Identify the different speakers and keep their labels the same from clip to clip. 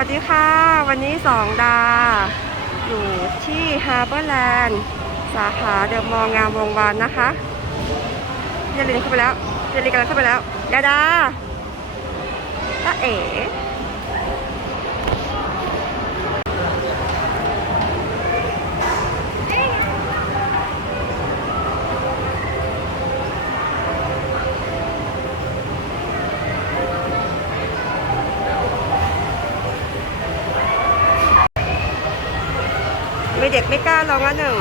Speaker 1: วัสดีค่ะ วันนี้สองดา อยู่ที่ฮาร์เบอร์แลนด์สาขาเดอะมอลล์งามวงวานนะคะยาลินเข้าไปแล้วยาลินกำลังเข้าไปแล้วดาดาตาเอ๋ มีเด็กไม่กล้าลงละหนึ่ง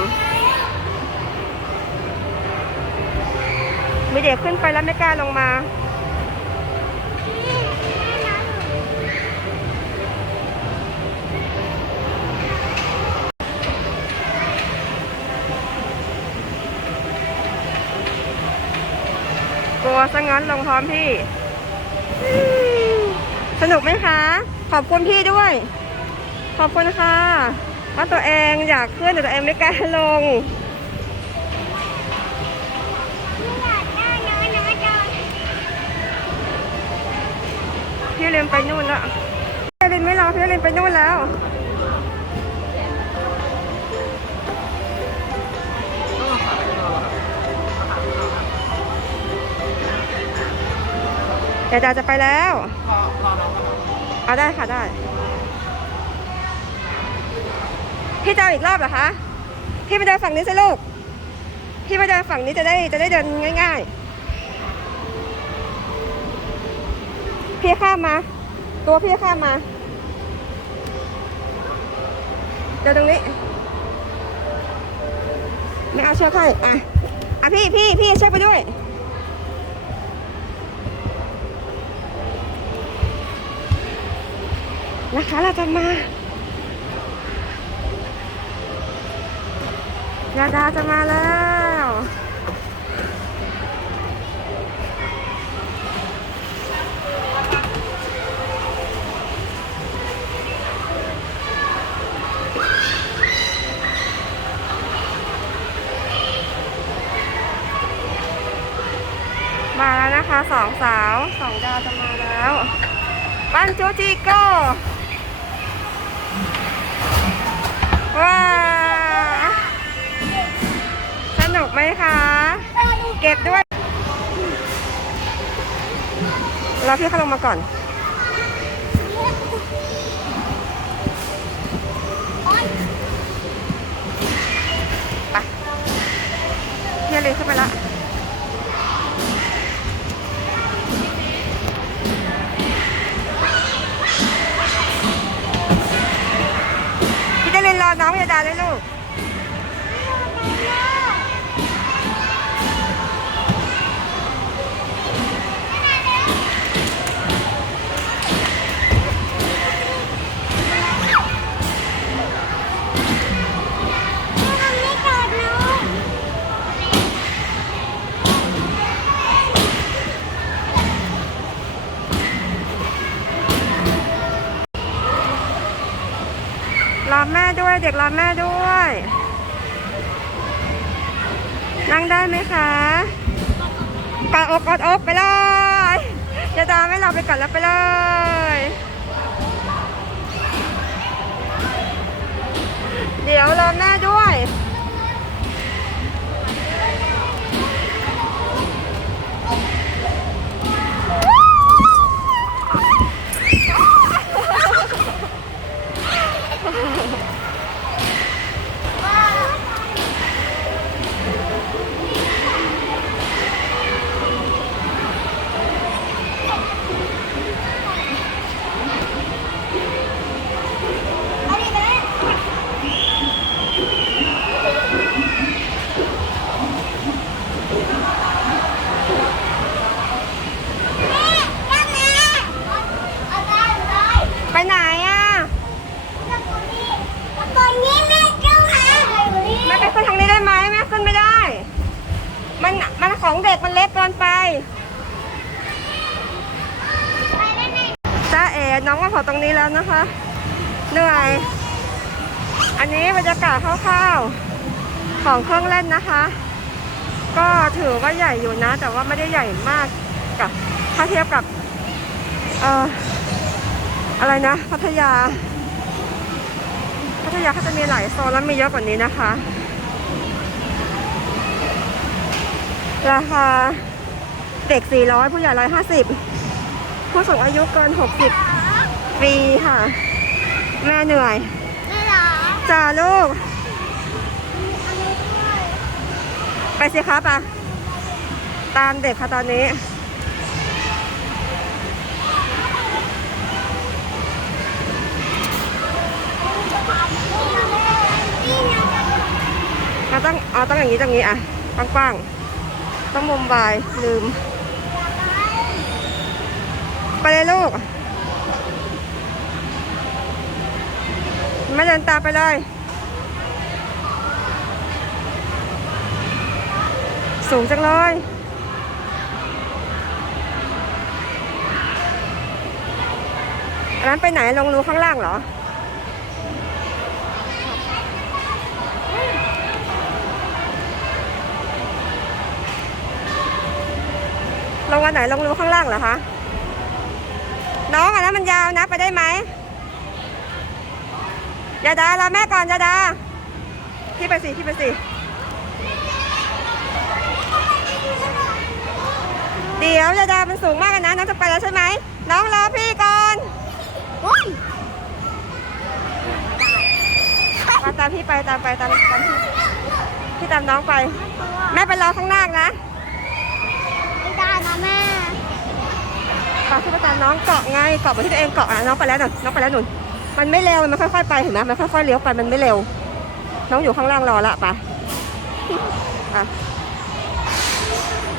Speaker 1: มีเด็กขึ้นไปแล้วไม่กล้าลงมากลัวซะงั้นลงพร้อมพี่ สนุกไหมคะ ขอบคุณพี่ด้วย ขอบคุณค่ะ ว่าตัวเองอยากขึ้นแต่ตัวเองไม่กล้าลงพี่เรียนไปนู่นแล้วพี่เรียนไม่รอพี่เรียนไปนู่นแล้วเดี๋ยวดาจะไปแล้วเอาได้ค่ะได้ พี่จะอีกรอบเหรอคะ พี่มาเดินฝั่งนี้สิลูก พี่มาเดินฝั่งนี้จะได้จะได้เดินง่าย ๆ พี่ข้ามมา ตัวพี่ข้ามมา เดินตรงนี้ไม่เอาเชือกให้อะ อะพี่พี่พี่เชือกไปด้วยนะคะเราจะมา ยาดาจะมาแล้ว มาแล้วนะคะสองสาวสองดาวจะมาแล้วบ้านจูจิโก้ว้า ไหมคะ เก็บด้วยรอพี่เขาลงมาก่อน ไปเฮียเลยขึ้นไปละ รอแม่ด้วย เด็กรอแม่ด้วย นั่งได้ไหมคะกอดอกกอดอกไปเลยจะตาไม่เราไปก่อนแล้วไปเลยเดี๋ยวรอแม่ด้วย Ha ha ha. ของเด็กมันเล็กเกินไปจ้าเอ๋น้องมาพอตรงนี้แล้วนะคะ เหนื่อย อันนี้บรรยากาศคร่าวๆของเครื่องเล่นนะคะ ก็ถือว่าใหญ่อยู่นะ แต่ว่าไม่ได้ใหญ่มากกับถ้าเทียบกับเอ่ออะไรนะ พัทยา พัทยาเขาจะมีหลายโซนแล้วมีเยอะกว่านี้นะคะ ราคาเด็ก 400 ผู้ใหญ่ 150 ผู้สูงอายุเกิน 60ฟรีค่ะ แม่เหนื่อย
Speaker 2: ไม่หรอ
Speaker 1: จ้าลูก ไปสิครับอะตามเด็กค่ะตอนนี้ เราต้องเอาต้องอย่างนี้ตรงนี้อะกว้างๆ ต้องมุมบายลืม ไปเลยลูกไม่เดินตามไปเลยสูงจังเลยอันนั้นไปไหนลงรูข้างล่างเหรอ ลงวันไหนลงรูข้างล่างเหรอคะ น้องอันนั้นมันยาวนะไปได้ไหมยาดารอแม่ก่อนยาดา พี่ไปสิพี่ไปสิ เดี๋ยวยาดามันสูงมากเลยนะน้องจะไปแล้วใช่ไหม น้องรอพี่ก่อน
Speaker 2: โอ้ย
Speaker 1: มาตามพี่ไปตามไปตามตามพี่พี่ตามน้องไป แม่ไปรอข้างหน้านะ
Speaker 2: ไม่ได้นะแม่
Speaker 1: พาพี่ไปตามน้องเกาะไงเกาะเหมือนที่ตัวเองเกาะอะน้องไปแล้วหนุนน้องไปแล้วหนุนมันไม่เร็วมันค่อยๆไปเห็นไหมมันค่อยๆเลี้ยวไปมันไม่เร็ว น้องอยู่ข้างล่างรอละไปอะ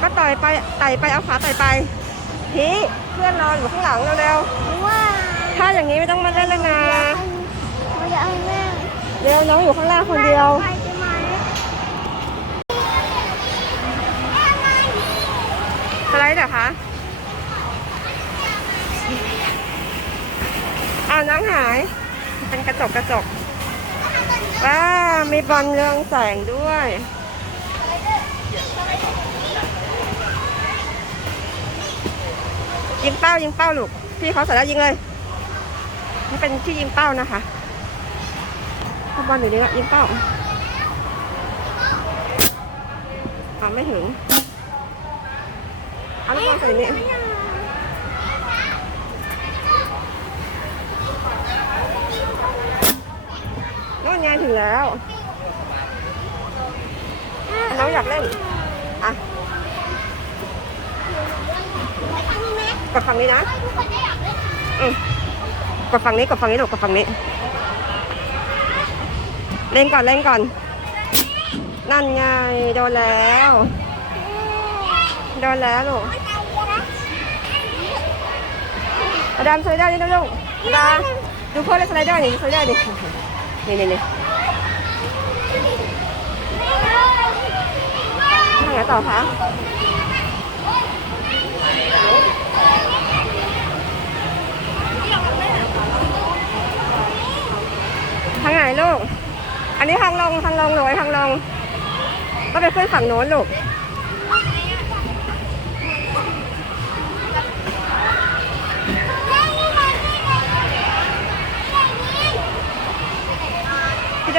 Speaker 1: ก็ต่อยไปไต่ไปเอาขาไต่ไปพี่เพื่อนรออยู่ข้างหลังเร็ว
Speaker 2: ว่า
Speaker 1: ๆถ้าอย่างนี้ไม่ต้องมาเล่นแล้วนะ
Speaker 2: ไม่ได้เอาแม่
Speaker 1: เร็วน้องอยู่ข้างล่างคนเดียว
Speaker 2: ไปใช่ไหม
Speaker 1: สไลด์เหรอคะ อาวน้องหาย เป็นกระจกกระจกว้ามีบอลเรืองแสงด้วย ยิงเป้ายิงเป้าลูก พี่เขาใส่แล้วยิงเลยนี่เป็นที่ยิงเป้านะคะถ้าบอลอยู่นี่ละยิงเป้าอ๋อไม่ถึงเอาลูกบอลใส่นี่ ไงถึงแล้ว น้องอยากเล่น อะกดฝั่งนี้นะ
Speaker 2: กด้อยากเล่น
Speaker 1: อืมกดฝั่งนี้กดฝั่งนี้ลูกกดฝั่งนี้ เล่นก่อนเล่นก่อน นั่นไงโดนแล้วโดนแล้วลูกดามสไลเดอร์นี่นะลูกอดาดูพ่อเล่นสไลเดอร์นี่สไลเดอร์นี่ นี่นี่นี่ทางไหนต่อคะทางไหนลูก อันนี้ทางลงทางลงหนูไว้ทางลง ก็ไปขึ้นฝั่งโน้นลูก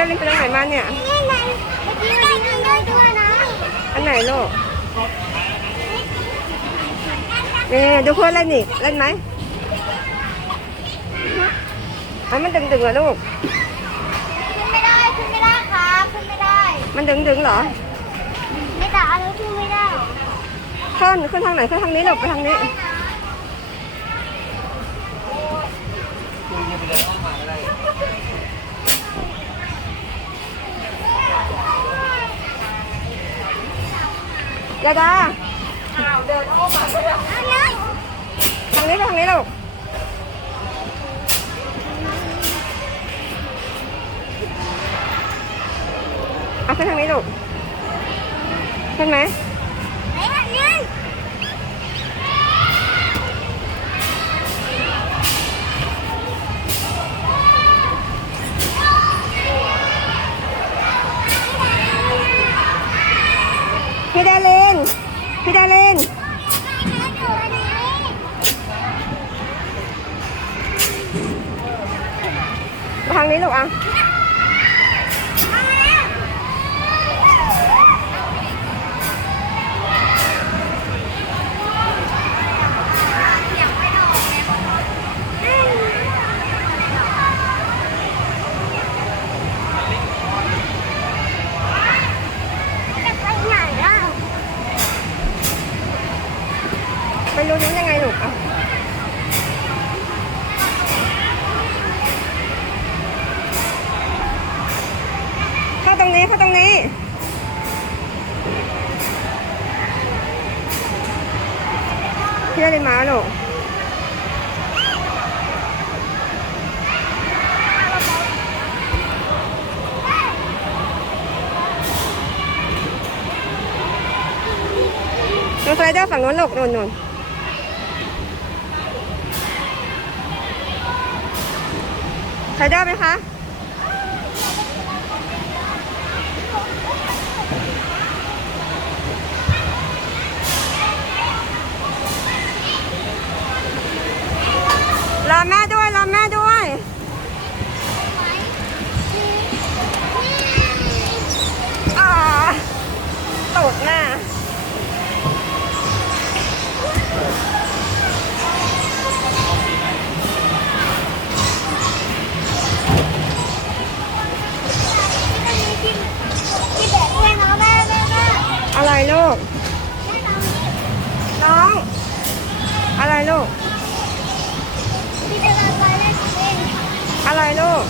Speaker 1: ได้ลินไปทางไหนมาเนี่ย
Speaker 2: นี่ไงเมื่อกี้ได้เงินได้ด้วยนะ
Speaker 1: อันไหนลูกนี่ดูเพื่อนเล่นอีกเล่นไหมอันมันดึงดึงๆเหรอลูก
Speaker 2: ขึ้นไม่ได้ขึ้นไม่ได้ครับขึ้นไม่ได้
Speaker 1: มันดึงดึงๆเหรอ
Speaker 2: ไม่ได้อะไรขึ้นไม่ได้หรอ
Speaker 1: ขึ้นขึ้นทางไหนขึ้นทางนี้ลูกไปทางนี้ ยาดา
Speaker 2: เอาเลย
Speaker 1: ทางนี้ทางนี้ลูกเอาขึ้นทางนี้ลูกขึ้นไหม พี่ดาเลนพี่ดาเลนทางนี้ลูกอะ ฝั่งนู้นลูกนู่นนู่น น้อง อะไรลูก
Speaker 2: ที่จะลาไปเล่นเอง
Speaker 1: อะไรลูก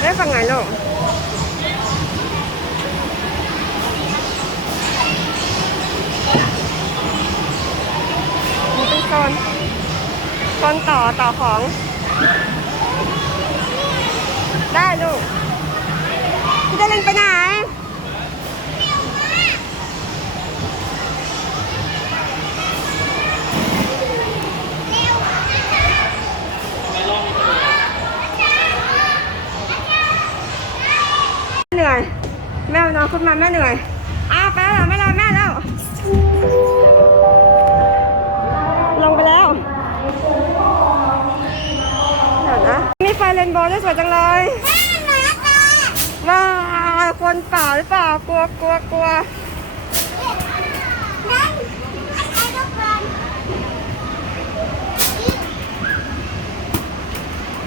Speaker 1: เล่นฝั่งไหนลูกมันเป็นโซนโซนต่อต่อของ ได้ลูกพี่จะเล่นไปไหน เหนื่อย แม่เอาน้องขึ้นมาแม่เหนื่อยอ้าวไปแล้วไม่รอแม่แล้ว ลงไปแล้วเดี๋ยวนะมีไฟเรนโบว์ด้วยสวยจังเลยว้าวคนเปล่าหรือเปล่ากลัวกลัวกลัว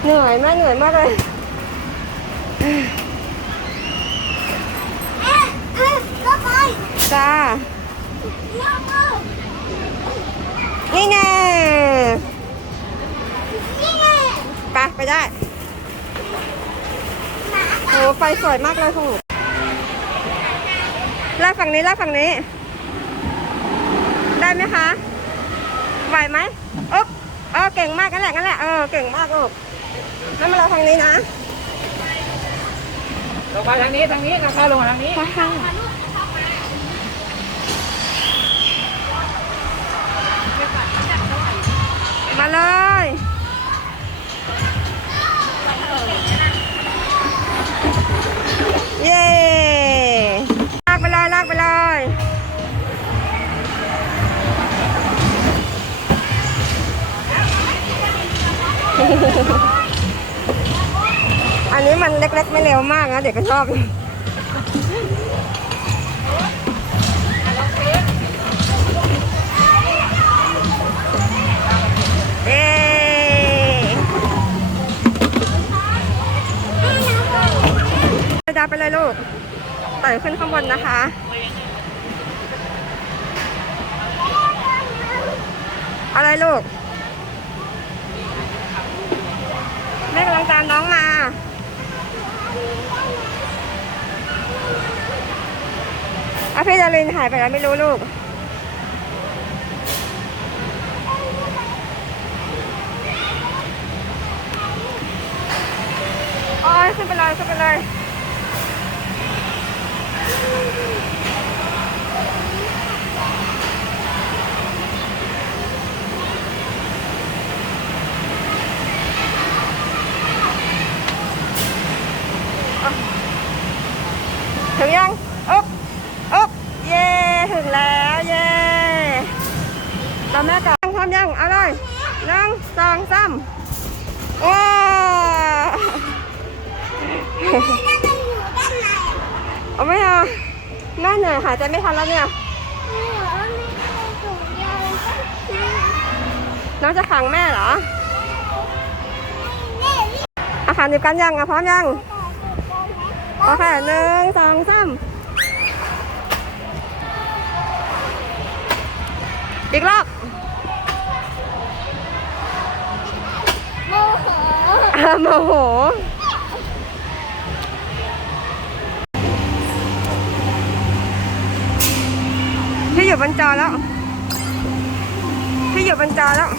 Speaker 1: เหนื่อยแม่เหนื่อยมากเลย
Speaker 2: เอ๊ะเอ๊ะลูกบอล
Speaker 1: จ้า
Speaker 2: ลูกบอล
Speaker 1: นี่แน่
Speaker 2: นี่ไง
Speaker 1: ไปไปได้
Speaker 2: หมา
Speaker 1: โอ้ไฟสวยมากเลยคุณลากฝั่งนี้ลากฝั่งนี้ ได้ไหมคะ ไหวไหมอุ๊บเออเก่งมากนั่นแหละนั่นแหละเออเก่งมากลูกนั่นมาเราทางนี้นะ
Speaker 3: ลงมาทางนี้ทางนี้น้องข้าวลงมาทางนี้
Speaker 1: นะเด็กก็ชอบเย้ไปดาไปเลยลูกไต่ขึ้นข้างบนนะคะ อะไรลูก แม่กำลังตามน้องมา อะพี่ดารินหายไปแล้วไม่รู้ลูก โอ้ยขึ้นไปเลยขึ้นไปเลยอะถึงยังอุ๊บอุ๊บเย้ ถึงแล้ว เย้เราแม่กับพร้อมยัง เอาเลยหนึ่งสองสามว้าวเอาไม่เอาแม่เหนื่อยหายใจไม่ทันแล้วเนี่ย น้องจะขังแม่เหรออาหารดิบกันยังอะพร้อมยัง โอเคหนึ่งสองสามอีกรอบ อะโมโห พี่อยู่บนจอแล้ว พี่อยู่บนจอแล้ว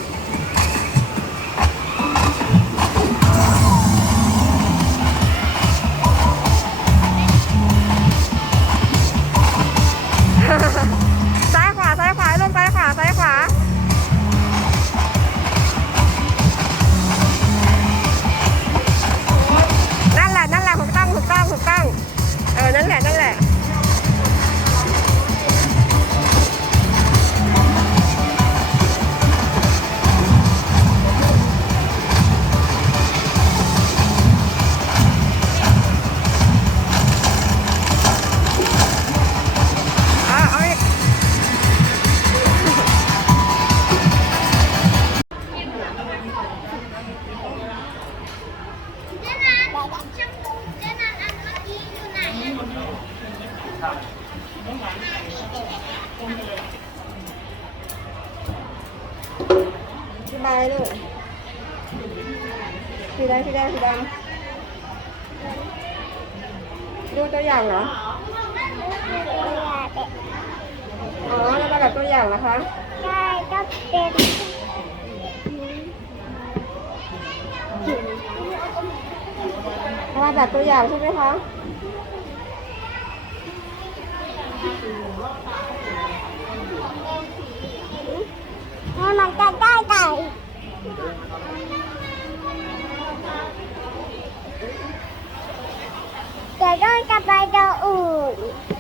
Speaker 1: ตัวอย่างนะคะ
Speaker 2: ใช่ก็เป็น
Speaker 1: มาแบบตัวอย่างใช่ไหมคะ
Speaker 2: ให้มันจะได้ไก่แต่ต้องจะไปตัวอื่นน้องต้องจะไปตัวอื่น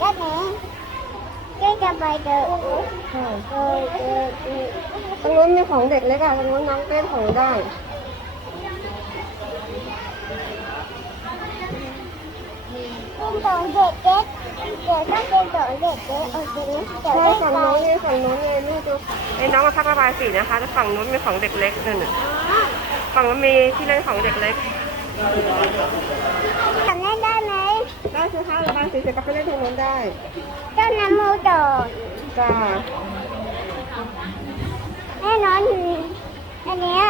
Speaker 2: ก็นี้ก็จะไปตัวอื่นเออเออเออ
Speaker 1: ตรงนู้นมีของเด็กเล็กอะตรงนู้นน้องเต้นของได้
Speaker 2: เป็นตัวเด็กเด็กเดี๋ยวต้องเป็นตัวเด็กเด็กโอเคเดี๋ยว
Speaker 1: ใช่
Speaker 2: ได้
Speaker 1: ฝั่ง
Speaker 2: ไป
Speaker 1: นู้นไงฝั่งนู้นไงลูกดูไอ้น้องมาพักระบายสีนะคะแต่ฝั่งนู้นมีของเด็กเล็กนั่นน่ะฝั่งนู้นมีที่เล่นของเด็กเล็ก
Speaker 2: ทำได้ได้ไหม
Speaker 1: ได้สิคะระ บายสีเสร็จก็ไปเล่นตรงนู้นได้
Speaker 2: เจ้าน้ำมูโดด
Speaker 1: จ้า
Speaker 2: แน่นอนอันเนี้ย